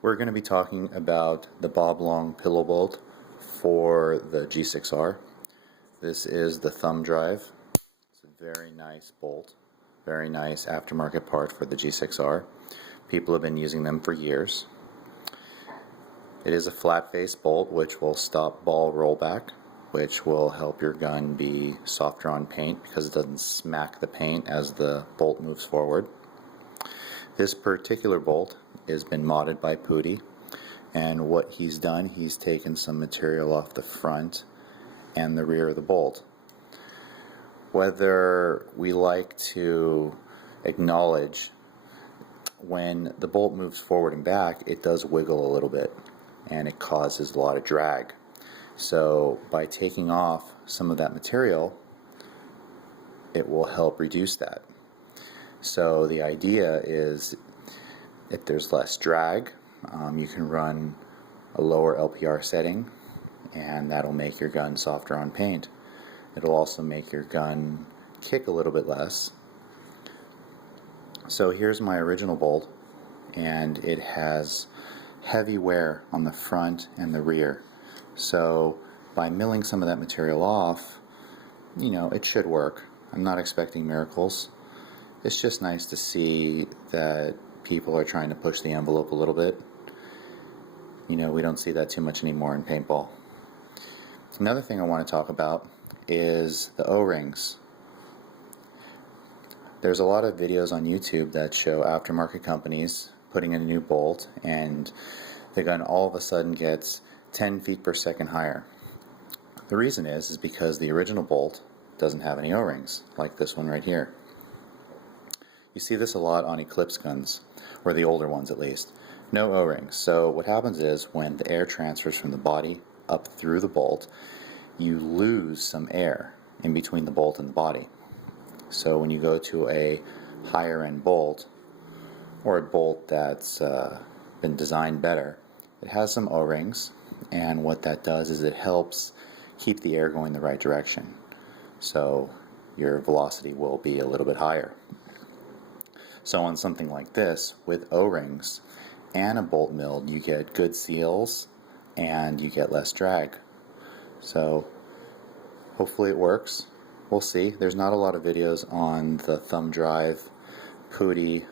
We're going to be talking about the bob long pillow bolt for the G6R. This is the thumb drive. It's a very nice bolt, very nice aftermarket part for the G6R. People have been using them for years. It is a flat face bolt which will stop ball rollback, which will help your gun be softer on paint because it doesn't smack the paint as the bolt moves forward. This particular bolt has been modded by Pooty, and what he's done, he's taken some material off the front and the rear of the bolt. Whether we like to acknowledge when the bolt moves forward and back, it does wiggle a little bit and it causes a lot of drag. So by taking off some of that material, it will help reduce that. So the idea is, if there's less drag, you can run a lower LPR setting, and that'll make your gun softer on paint. It'll also make your gun kick a little bit less. So here's my original bolt, and it has heavy wear on the front and the rear. So by milling some of that material off, it should work. I'm not expecting miracles. It's just nice to see that people are trying to push the envelope a little bit. We don't see that too much anymore in paintball. Another thing I want to talk about is the O-rings. There's a lot of videos on YouTube that show aftermarket companies putting in a new bolt, and the gun all of a sudden gets 10 feet per second higher. The reason is because the original bolt doesn't have any O-rings, like this one right here. You see this a lot on Eclipse guns, or the older ones at least. No O-rings. So what happens is when the air transfers from the body up through the bolt, you lose some air in between the bolt and the body. So when you go to a higher end bolt, or a bolt that's been designed better, it has some O-rings, and what that does is it helps keep the air going the right direction. So your velocity will be a little bit higher. So on something like this, with O-rings and a bolt milled, you get good seals and you get less drag. So hopefully it works. We'll see. There's not a lot of videos on the thumb drive Pooty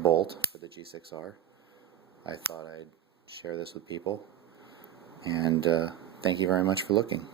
bolt for the G6R. I thought I'd share this with people, and thank you very much for looking.